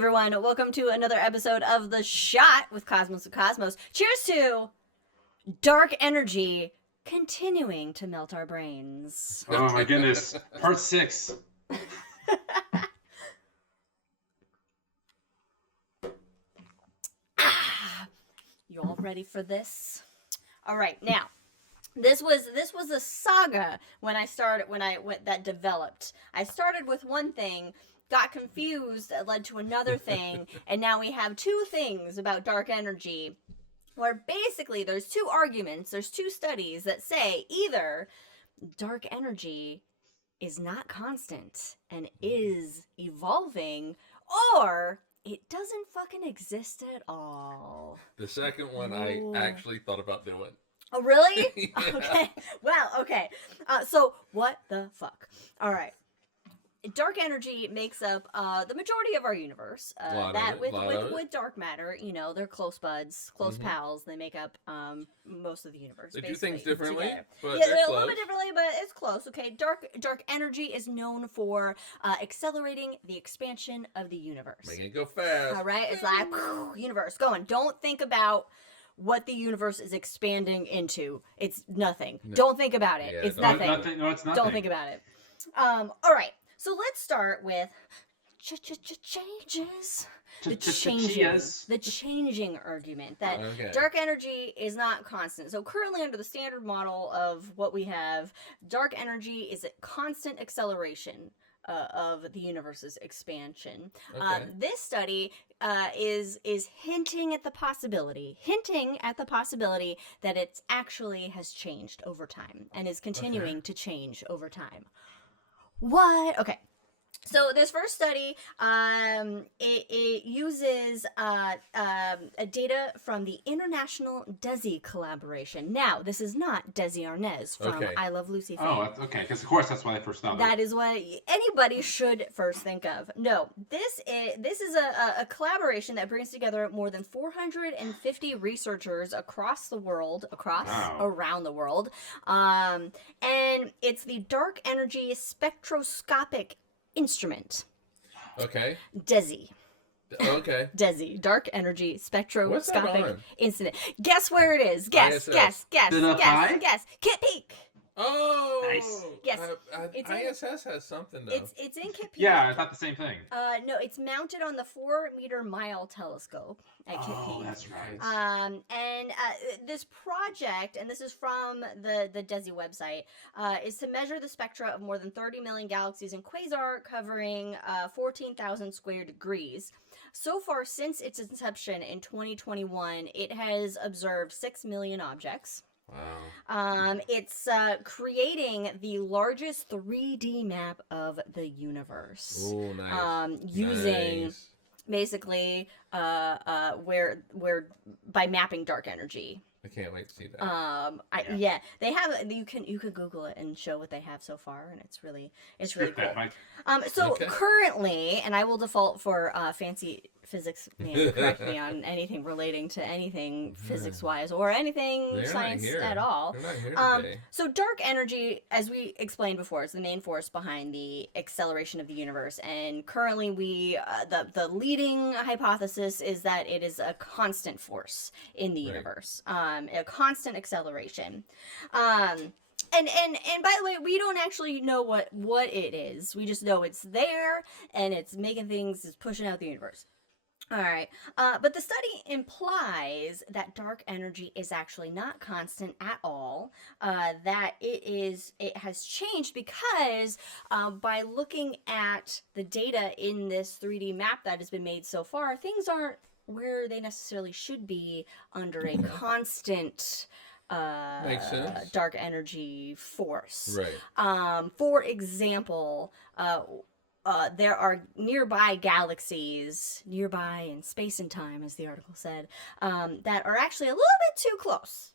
everyone, welcome to another episode of The Shot with Cosmos and Cosmos. Cheers to dark energy continuing to melt our brains. Oh my goodness. Part 6. You all ready for this? All right, now this was a saga that developed. I started with one thing, got confused, that led to another thing, and now we have two things about dark energy, where basically there's two arguments, there's two studies that say either dark energy is not constant and is evolving, or it doesn't fucking exist at all. The second one I actually thought about doing. Oh, really? Yeah. Okay. Well, okay. So, what the fuck? All right. Dark energy makes up the majority of our universe. With dark matter, you know, they're close buds, close pals. They make up most of the universe. They do things differently, together. but yeah, they're a close. little bit differently, but it's close. Okay, dark energy is known for accelerating the expansion of the universe. Making it go fast. All right, it's like universe going. Don't think about what the universe is expanding into. It's nothing. No. Don't think about it. Yeah, it's nothing. No, it's nothing. Don't think about it. All right. So let's start with changes. The changing argument that dark energy is not constant. So currently under the standard model of what we have, dark energy is a constant acceleration of the universe's expansion. Okay. This study is hinting at the possibility that it actually has changed over time and is continuing to change over time. What? Okay. So this first study, it uses data from the International DESI collaboration. Now, this is not Desi Arnaz from I Love Lucy fame. Oh, okay, because of course that's what I first thought of. That is what anybody should first think of. No, this is a collaboration that brings together more than 450 researchers across the world, around the world, and it's the Dark Energy Spectroscopic Instrument. Okay. DESI. Okay. DESI, Dark Energy Spectroscopic on? Instrument. Guess where it is? Guess. Kit Peak. Oh, nice. Yes. ISS has something though. It's in Kit Peak. Yeah, I thought the same thing. No, it's mounted on the 4-meter mile telescope at Kit Peak. Oh, that's right. And this project, and this is from the DESI website, is to measure the spectra of more than 30 million galaxies and quasar covering 14,000 square degrees. So far, since its inception in 2021, it has observed 6 million objects. Wow. It's creating the largest 3D map of the universe. Oh, nice. Using basically where by mapping dark energy. I can't wait to see that. Yeah, they have. You can Google it and show what they have so far, and it's really cool. So currently, and I will default for fancy physics man correct me on anything relating to anything physics-wise or anything science at all. They're not here today. So dark energy, as we explained before, is the main force behind the acceleration of the universe, and currently the leading hypothesis is that it is a constant force in the universe, a constant acceleration. And by the way, we don't actually know what it is. We just know it's there and it's making things, it's pushing out the universe. All right, but the study implies that dark energy is actually not constant at all, that it has changed because by looking at the data in this 3D map that has been made so far, things aren't where they necessarily should be under a constant dark energy force. Right. For example, there are nearby galaxies, nearby in space and time, as the article said, that are actually a little bit too close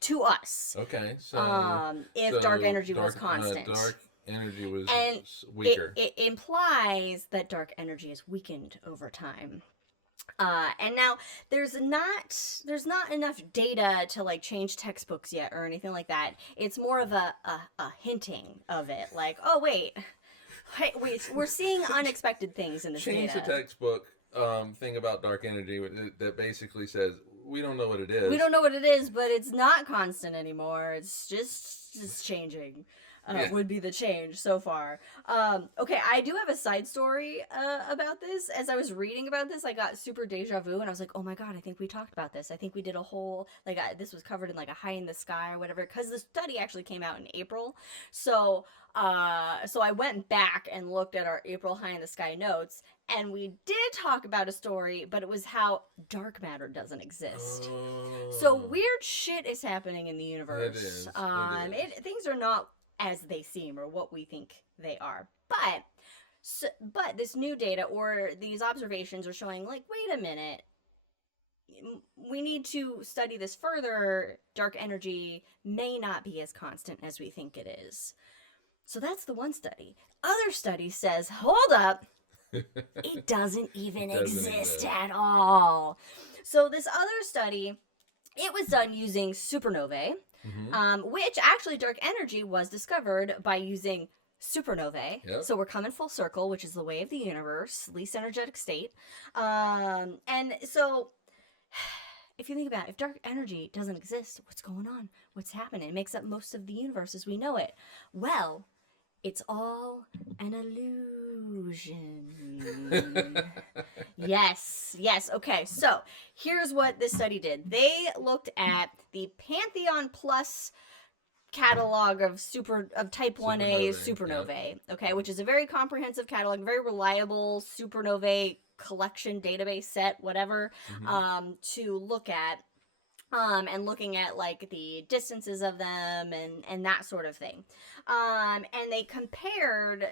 to us. Okay, so if dark energy was constant. Dark energy was and weaker. It implies that dark energy is weakened over time. And now there's not enough data to like change textbooks yet or anything like that. It's more of a hinting of it, like, oh wait, Hey, we're seeing unexpected things in this Change data. the textbook thing about dark energy that basically says we don't know what it is. We don't know what it is, but it's not constant anymore. It's just changing. Yeah. Would be the change so far. Okay, I do have a side story about this. As I was reading about this, I got super deja vu, and I was like, "Oh my god, I think we talked about this. I think we did a whole this was covered in like a High in the Sky or whatever." Because the study actually came out in April, so I went back and looked at our April High in the Sky notes, and we did talk about a story, but it was how dark matter doesn't exist. So weird shit is happening in the universe. It is. Things are not as they seem or what we think they are. But this new data or these observations are showing like, wait a minute, we need to study this further. Dark energy may not be as constant as we think it is. So that's the one study. Other study says, hold up, it doesn't even exist at all. So this other study, it was done using supernovae, which actually dark energy was discovered by using supernovae. Yep. So we're coming full circle, which is the way of the universe, least energetic state. And so if you think about it, if dark energy doesn't exist, what's going on? What's happening? It makes up most of the universe as we know it. Well, it's all an illusion. Yes. Okay, so here's what this study did. They looked at the Pantheon Plus catalog of type 1A supernovae, okay, which is a very comprehensive catalog, very reliable supernovae collection database set, whatever, to look at. And looking at like the distances of them and that sort of thing. And they compared,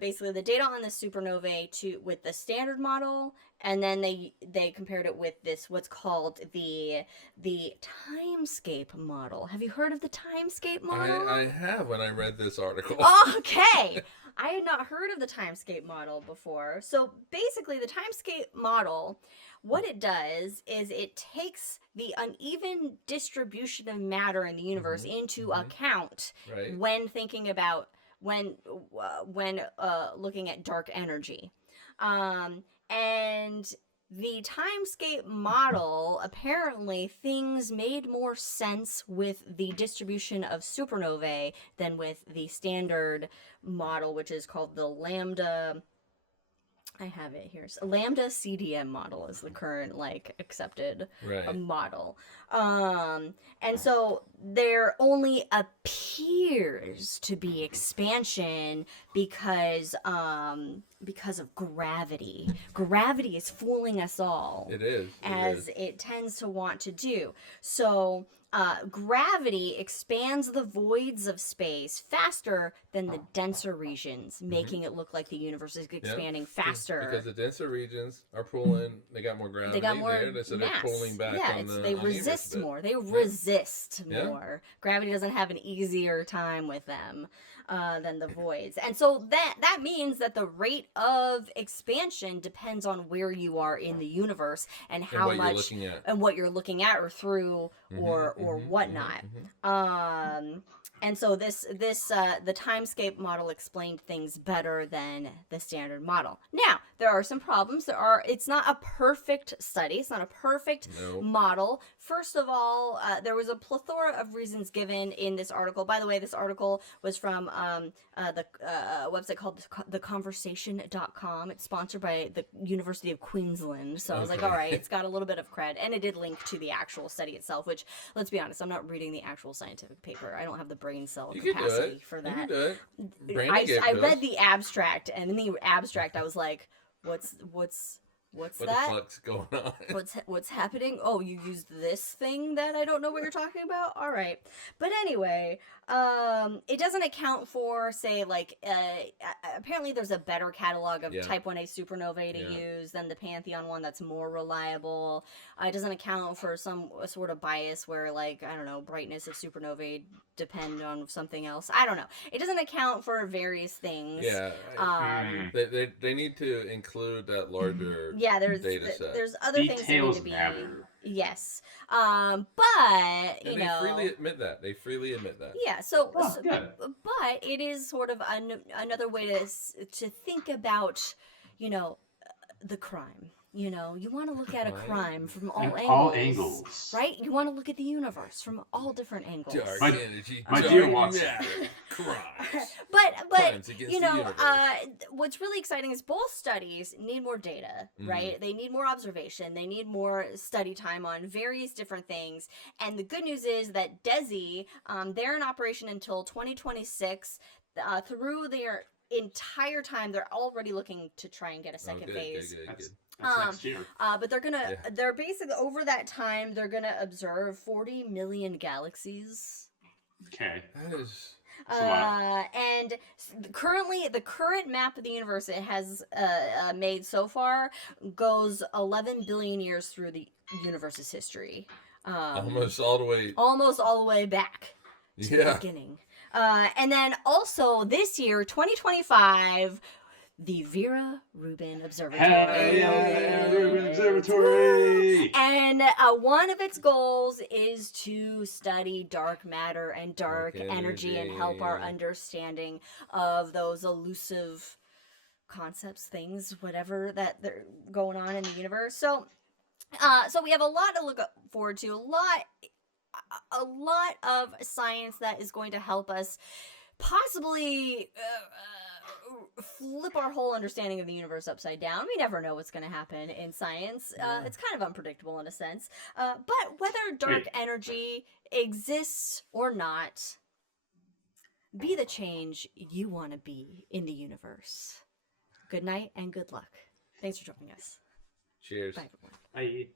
basically the data on the supernovae with the standard model, and then they compared it with this what's called the timescape model. Have you heard of the timescape model? I have when I read this article. Okay. I had not heard of the timescape model before. So basically the timescape model, what it does is it takes the uneven distribution of matter in the universe into account when thinking about when looking at dark energy. And the timescape model, apparently things made more sense with the distribution of supernovae than with the standard model, which is called the lambda. I have it here. So lambda CDM model is the current accepted model. And so there only appears to be expansion because of gravity. Gravity is fooling us all. It is. It tends to want to do. So gravity expands the voids of space faster than the denser regions, making it look like the universe is expanding faster. Because the denser regions are pulling, they got more gravity. They got more there, so mass. they're pulling back on the they resist more. They resist more. Gravity doesn't have an easier time with them than the voids. And so that means that the rate of expansion depends on where you are in the universe and how much and what you're looking at or through or whatnot. And so the timescape model explained things better than the standard model. Now, there are some problems. It's not a perfect study. It's not a perfect model. First of all, there was a plethora of reasons given in this article. By the way, this article was from the website called theconversation.com. It's sponsored by the University of Queensland. So I was like, all right, it's got a little bit of cred. And it did link to the actual study itself, which, let's be honest, I'm not reading the actual scientific paper. I don't have the brain cell capacity for that. You can do it. I read the abstract, and in the abstract, I was like, what's what that? the fuck's going on? What's happening? Oh, you used this thing that I don't know what you're talking about? All right. But anyway, it doesn't account for, say, apparently there's a better catalog of type 1A supernovae to use than the Pantheon one that's more reliable. It doesn't account for some sort of bias where, I don't know, brightness of supernovae depend on something else. I don't know. It doesn't account for various things. Yeah. They need to include that larger there's data set. there's other things that need to be matter. Yes. But you And know, they freely admit that. They freely admit that. yeah. So, Oh, good. but it is sort of another way to think about, you know, the crime. You know, you want to look at a crime from all And angles, all angles. right? You want to look at the universe from all different angles. Dark My- energy. my dark dear Watson. matter, crimes. But Crimes against you the know, universe. what's really exciting is both studies need more data, Mhm. right? They need more observation. They need more study time on various different things. And the good news is that DESI, they're in operation until 2026. Through their entire time, they're already looking to try and get a second phase. That's next year. But they're basically over that time, they're gonna observe 40 million galaxies. Okay. That is. And currently, the current map of the universe it has made so far goes 11 billion years through the universe's history. Almost all the way. Almost all the way back to the Yeah. beginning. And then also this year, 2025, the Vera Rubin Observatory. Hell yeah, Rubin Observatory! And one of its goals is to study dark matter and dark Dark energy and help our understanding of those elusive concepts, things, whatever that they're going on in the universe. So we have a lot to look forward to, a lot of science that is going to help us possibly flip our whole understanding of the universe upside down. We never know what's going to happen in science. It's kind of unpredictable in a sense. But whether dark energy exists or not, be the change you want to be in the universe. Good night and good luck. Thanks for joining us. Cheers. Bye, everyone. Bye.